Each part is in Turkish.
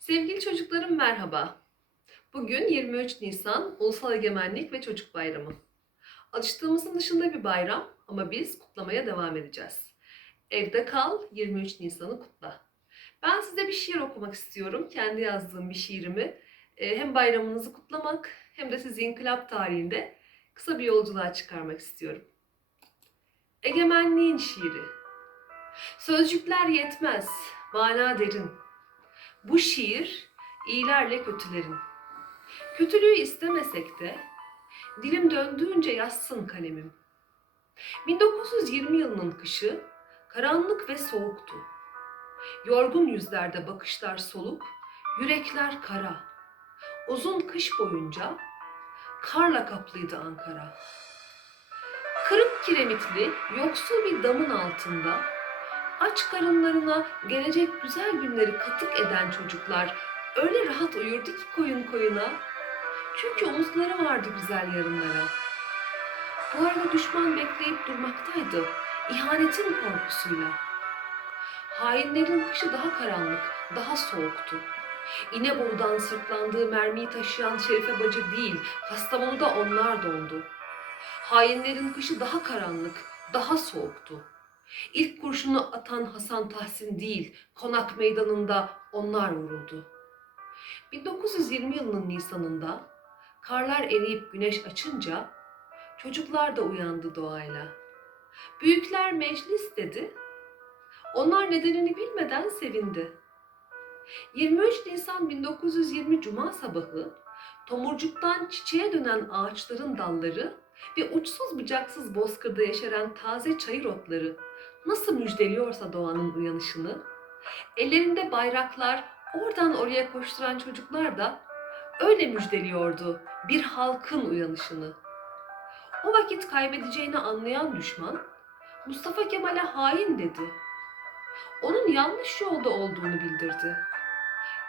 Sevgili çocuklarım merhaba. Bugün 23 Nisan Ulusal Egemenlik ve Çocuk Bayramı. Alıştığımızın dışında bir bayram ama biz kutlamaya devam edeceğiz. Evde kal, 23 Nisan'ı kutla. Ben size bir şiir okumak istiyorum. Kendi yazdığım bir şiirimi. Ee, Hem bayramınızı kutlamak hem de sizi inkılap tarihinde kısa bir yolculuğa çıkarmak istiyorum. Egemenliğin şiiri. Sözcükler yetmez, mana derin. Bu şiir iyilerle kötülerin. Kötülüğü istemesek de dilim döndüğünce yazsın kalemim. 1920 yılının kışı karanlık ve soğuktu. Yorgun yüzlerde bakışlar soluk, yürekler kara. Uzun kış boyunca karla kaplıydı Ankara. Kırık kiremitli, yoksul bir damın altında aç karınlarına gelecek güzel günleri katık eden çocuklar öyle rahat uyurdu ki koyun koyuna. Çünkü umutları vardı güzel yarınlara. Bu arada düşman bekleyip durmaktaydı, ihanetin korkusuyla. Hainlerin kışı daha karanlık, daha soğuktu. İnebolu'dan sırtlandığı mermiyi taşıyan Şerife Bacı değil, Kastamonu'da onlar dondu. Hainlerin kışı daha karanlık, daha soğuktu. İlk kurşunu atan Hasan Tahsin değil, konak meydanında onlar vuruldu. 1920 yılının Nisan'ında karlar eriyip güneş açınca çocuklar da uyandı doğayla. Büyükler meclis dedi. Onlar nedenini bilmeden sevindi. 23 Nisan 1920 Cuma sabahı tomurcuktan çiçeğe dönen ağaçların dalları ve uçsuz bucaksız bozkırda yeşeren taze çayır otları nasıl müjdeliyorsa doğanın uyanışını, ellerinde bayraklar oradan oraya koşturan çocuklar da öyle müjdeliyordu bir halkın uyanışını. O vakit kaybedeceğini anlayan düşman, Mustafa Kemal'e hain dedi. Onun yanlış yolda olduğunu bildirdi.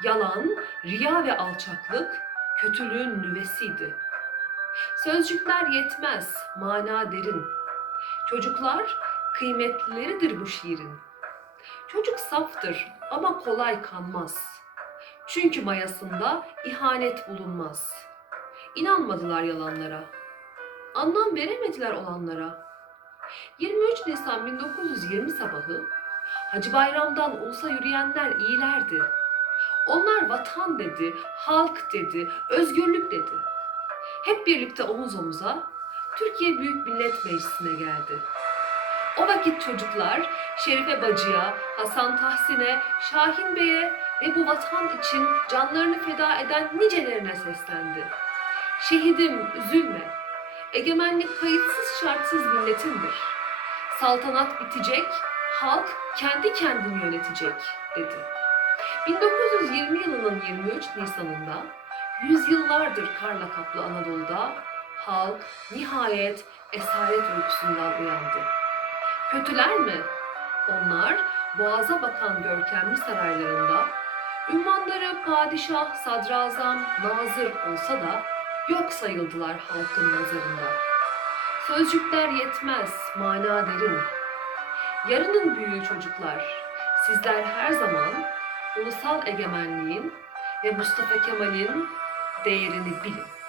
Yalan, riya ve alçaklık kötülüğün nüvesiydi. Sözcükler yetmez, mana derin. Çocuklar kıymetlileridir bu şiirin. Çocuk saftır ama kolay kanmaz. Çünkü mayasında ihanet bulunmaz. İnanmadılar yalanlara. Anlam veremediler olanlara. 23 Nisan 1920 sabahı Hacı Bayram'dan ulusa yürüyenler iyilerdi. Onlar vatan dedi, halk dedi, özgürlük dedi. Hep birlikte omuz omuza Türkiye Büyük Millet Meclisi'ne geldi. O vakit çocuklar Şerife Bacı'ya, Hasan Tahsin'e, Şahin Bey'e ve bu vatan için canlarını feda eden nicelerine seslendi. Şehidim üzülme, egemenlik kayıtsız şartsız milletindir. Saltanat bitecek, halk kendi kendini yönetecek dedi. 1920 yılının 23 Nisan'ında yüzyıllardır karla kaplı Anadolu'da halk nihayet esaret uykusundan uyandı. Kötüler mi? Onlar boğaza bakan görkemli saraylarında ünvanları padişah, sadrazam, nazır olsa da yok sayıldılar halkın nazarında. Sözcükler yetmez, mana derin. Yarının büyüğü çocuklar, sizler her zaman ulusal egemenliğin ve Mustafa Kemal'in değerini bilin.